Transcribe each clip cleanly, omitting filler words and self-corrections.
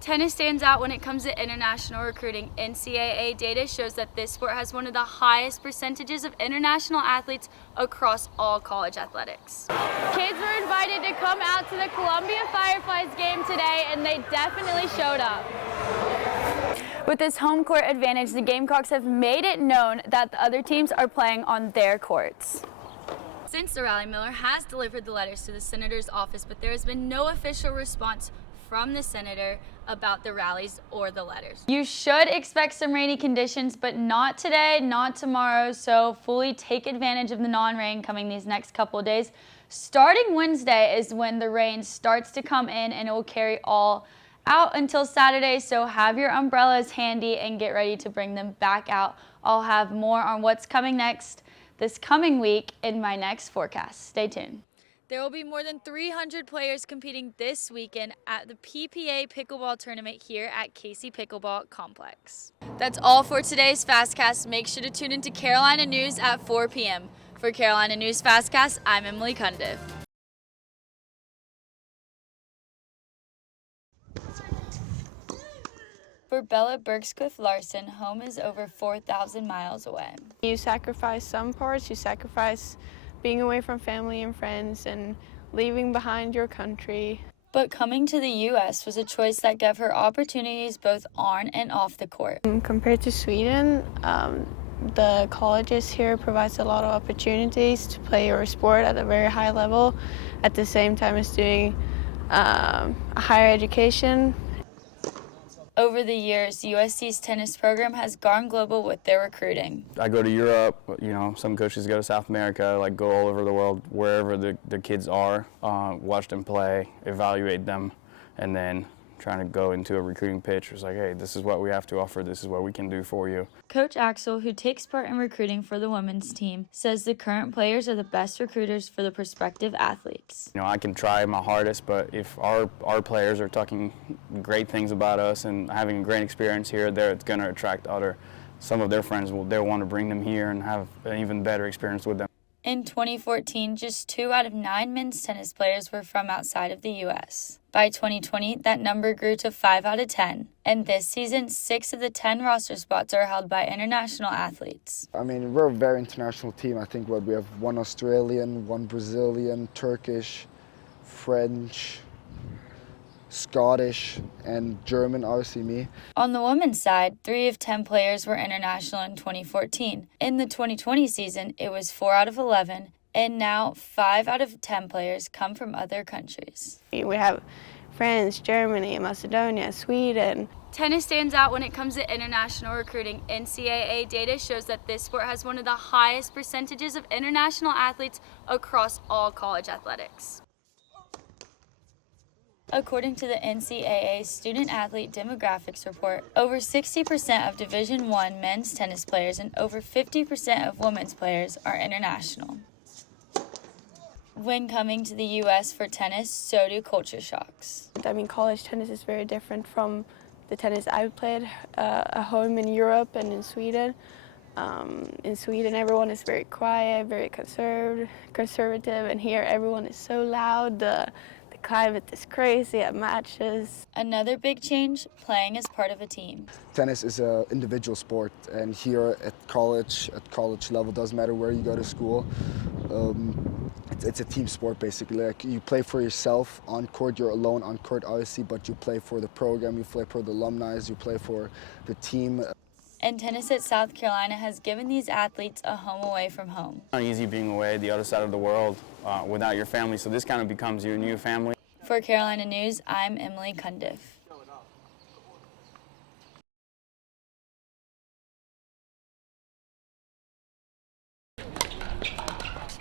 Tennis stands out when it comes to international recruiting. NCAA data shows that this sport has one of the highest percentages of international athletes across all college athletics. Kids were invited to come out to the Columbia Fireflies game today, and they definitely showed up. With this home court advantage, the Gamecocks have made it known that the other teams are playing on their courts. Since the rally, Miller has delivered the letters to the senator's office, but there has been no official response from the senator about the rallies or the letters. You should expect some rainy conditions, but not today, not tomorrow, so fully take advantage of the non-rain coming these next couple of days. Starting Wednesday is when the rain starts to come in, and it will carry all out until Saturday, so have your umbrellas handy and get ready to bring them back out. I'll have more on what's coming next this coming week in my next forecast. Stay tuned. There will be more than 300 players competing this weekend at the PPA Pickleball Tournament here at Casey Pickleball Complex. That's all for today's Fastcast. Make sure to tune into Carolina News at 4 p.m. For Carolina News Fastcast, I'm Emily Cundiff. For Bella Bergsquith Larson, home is over 4,000 miles away. You sacrifice some parts, you sacrifice being away from family and friends and leaving behind your country. But coming to the U.S. was a choice that gave her opportunities both on and off the court. Compared to Sweden, the colleges here provides a lot of opportunities to play your sport at a very high level, at the same time as doing a higher education. Over the years, USC's tennis program has gone global with their recruiting. I go to Europe, some coaches go to South America, go all over the world, wherever the kids are, watch them play, evaluate them, and then trying to go into a recruiting pitch. It's like, hey, this is what we have to offer, this is what we can do for you. Coach Axel, who takes part in recruiting for the women's team, says the current players are the best recruiters for the prospective athletes. I can try my hardest, but if our players are talking great things about us and having a great experience here, it's going to attract some of their friends. They'll want to bring them here and have an even better experience with them. In 2014, just 2 out of 9 men's tennis players were from outside of the U.S. By 2020, that number grew to 5 out of 10. And this season, 6 of the 10 roster spots are held by international athletes. We're a very international team. I think we have 1 Australian, 1 Brazilian, Turkish, French, Scottish, and German, obviously me. On the women's side, 3 of 10 players were international in 2014. In the 2020 season, it was 4 out of 11, and now 5 out of 10 players come from other countries. We have France, Germany, Macedonia, Sweden. Tennis stands out when it comes to international recruiting. NCAA data shows that this sport has one of the highest percentages of international athletes across all college athletics. According to the NCAA Student Athlete Demographics Report, over 60% of Division I men's tennis players and over 50% of women's players are international. When coming to the U.S. for tennis, so do culture shocks. College tennis is very different from the tennis I've played at home in Europe and in Sweden. In Sweden, everyone is very quiet, very conservative, and here everyone is so loud. The climate is crazy at matches. Another big change, playing as part of a team. Tennis is an individual sport, and here at college level, doesn't matter where you go to school, it's a team sport basically. You play for yourself on court, you're alone on court obviously, but you play for the program, you play for the alumni, you play for the team. And tennis at South Carolina has given these athletes a home away from home. It's not easy being away the other side of the world without your family, so this kind of becomes your new family. For Carolina News, I'm Emily Cundiff.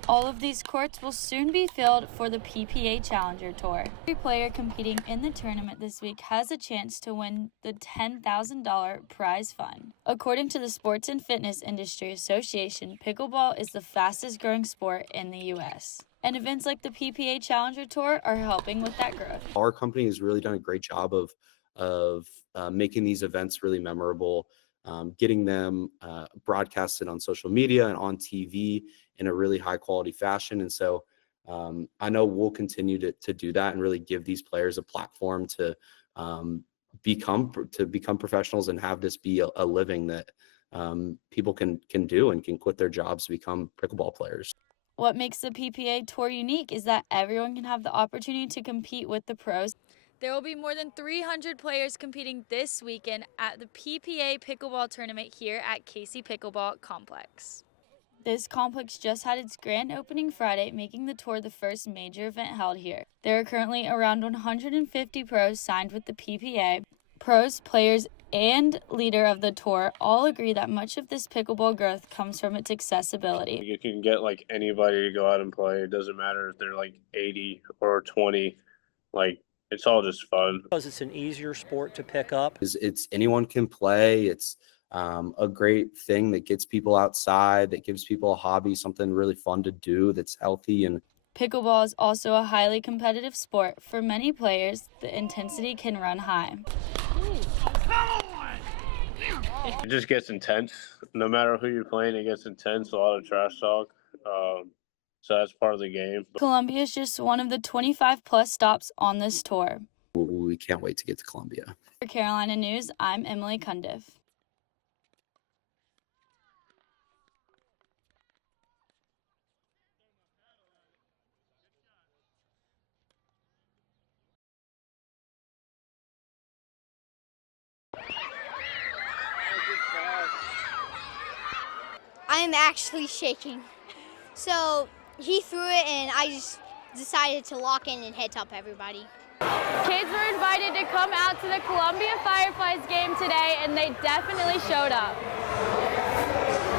All of these courts will soon be filled for the PPA Challenger Tour. Every player competing in the tournament this week has a chance to win the $10,000 prize fund. According to the Sports and Fitness Industry Association, pickleball is the fastest growing sport in the U.S. And events like the PPA Challenger Tour are helping with that growth. Our company has really done a great job of making these events really memorable, getting them broadcasted on social media and on TV in a really high quality fashion. And so I know we'll continue to do that and really give these players a platform to become professionals and have this be a living that people can do and can quit their jobs to become pickleball players. What makes the PPA Tour unique is that everyone can have the opportunity to compete with the pros. There will be more than 300 players competing this weekend at the PPA Pickleball Tournament here at Casey Pickleball Complex. This complex just had its grand opening Friday, making the tour the first major event held here. There are currently around 150 pros signed with the PPA. Pros, players, and leader of the tour all agree that much of this pickleball growth comes from its accessibility. You can get like anybody to go out and play. It doesn't matter if they're like 80 or 20. Like, it's all just fun. Because it's an easier sport to pick up. It's anyone can play. It's a great thing that gets people outside, that gives people a hobby, something really fun to do that's healthy. And pickleball is also a highly competitive sport. For many players, the intensity can run high. It just gets intense. No matter who you're playing, it gets intense, a lot of trash talk. So that's part of the game. Columbia is just one of the 25 plus stops on this tour. we can't wait to get to Columbia. For Carolina News, I'm Emily Cundiff. I am actually shaking. So he threw it and I just decided to lock in and head top everybody. Kids were invited to come out to the Columbia Fireflies game today, and they definitely showed up.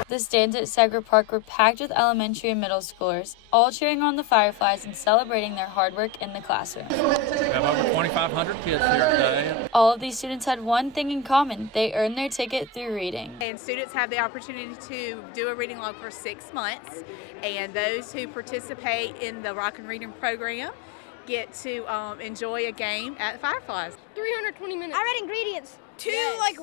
The stands at Segra Park were packed with elementary and middle schoolers, all cheering on the Fireflies and celebrating their hard work in the classroom. We have over 2,500 kids here today. All of these students had one thing in common. They earned their ticket through reading. And students have the opportunity to do a reading log for 6 months, and those who participate in the Rock and Reading program get to enjoy a game at Fireflies. 320 minutes. I read ingredients. Two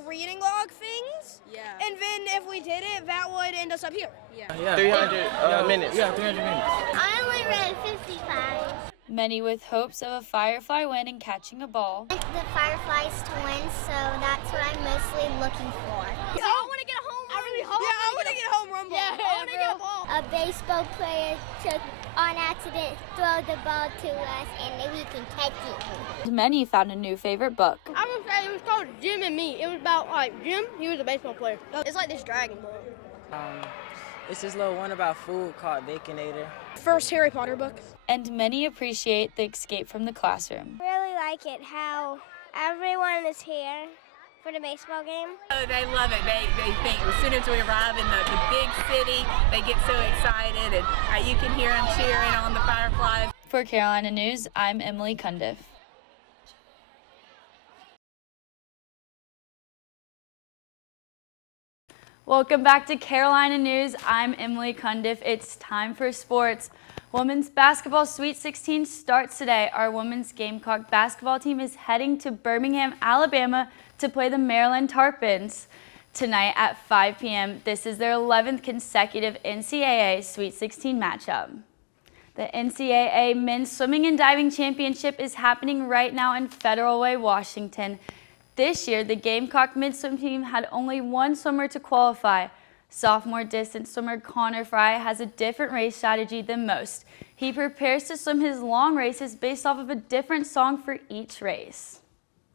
reading log things. Yeah. And then if we did it, that would end us up here. Yeah. 300 minutes. Yeah, 300 minutes. I only read 55. Many with hopes of a Firefly win and catching a ball. The Fireflies to win, so that's what I'm mostly looking for. I want to get a home run. I really hope. Yeah, I want to get a home run ball. Yeah, I want to get a ball. A baseball player took on accident, throw the ball to us, and maybe we can catch it. Many found a new favorite book. I would say it was called Jim and Me. It was about Jim. He was a baseball player. It's like this Dragon Ball. It's this little one about food called Baconator. First Harry Potter book. And many appreciate the escape from the classroom. Really like it how everyone is here for the baseball game. Oh, they love it. They think as soon as we arrive in the big city, they get so excited, and you can hear them cheering on the Fireflies. For Carolina News, I'm Emily Cundiff. Welcome back to Carolina News. I'm Emily Cundiff. It's time for sports. Women's basketball Sweet 16 starts today. Our women's Gamecock basketball team is heading to Birmingham, Alabama to play the Maryland Tarpons tonight at 5 p.m. This is their 11th consecutive NCAA Sweet 16 matchup. The NCAA Men's Swimming and Diving Championship is happening right now in Federal Way, Washington. This year, the Gamecock men's swim team had only one swimmer to qualify. Sophomore distance swimmer Connor Fry has a different race strategy than most. He prepares to swim his long races based off of a different song for each race.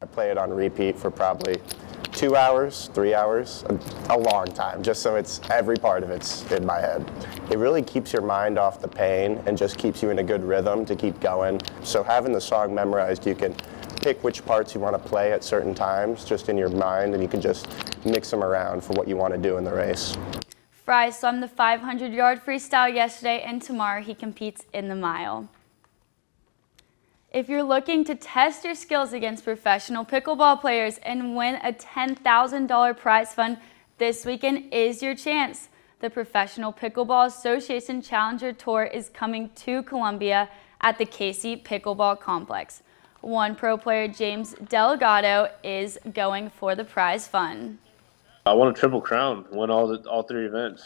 I play it on repeat for probably 2 hours, 3 hours, a long time, just so it's every part of it's in my head. It really keeps your mind off the pain and just keeps you in a good rhythm to keep going. So having the song memorized, you can pick which parts you want to play at certain times just in your mind, and you can just mix them around for what you want to do in the race. Fry swam the 500-yard freestyle yesterday, and tomorrow he competes in the mile. If you're looking to test your skills against professional pickleball players and win a $10,000 prize fund, this weekend is your chance. The Professional Pickleball Association Challenger Tour is coming to Columbia at the Casey Pickleball Complex. One pro player, James Delgado, is going for the prize fund. I won a triple crown, won all 3 events.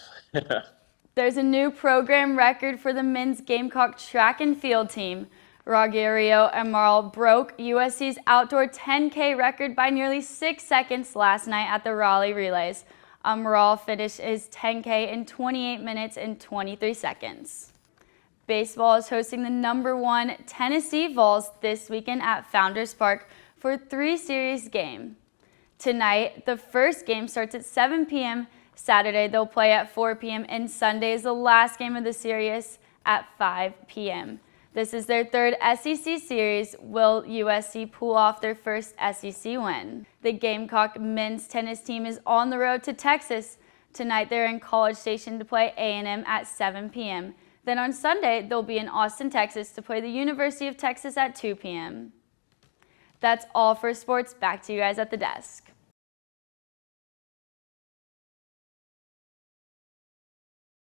There's a new program record for the men's Gamecock track and field team. Rogerio Amaral broke USC's outdoor 10K record by nearly 6 seconds last night at the Raleigh Relays. Amaral finished his 10K in 28 minutes and 23 seconds. Baseball is hosting the #1 Tennessee Vols this weekend at Founders Park for a 3-series game. Tonight, the first game starts at 7 p.m. Saturday, they'll play at 4 p.m. and Sunday is the last game of the series at 5 p.m. This is their 3rd SEC series. Will USC pull off their first SEC win? The Gamecock men's tennis team is on the road to Texas. Tonight they're in College Station to play A&M at 7 p.m. Then on Sunday, they'll be in Austin, Texas to play the University of Texas at 2 p.m. That's all for sports. Back to you guys at the desk.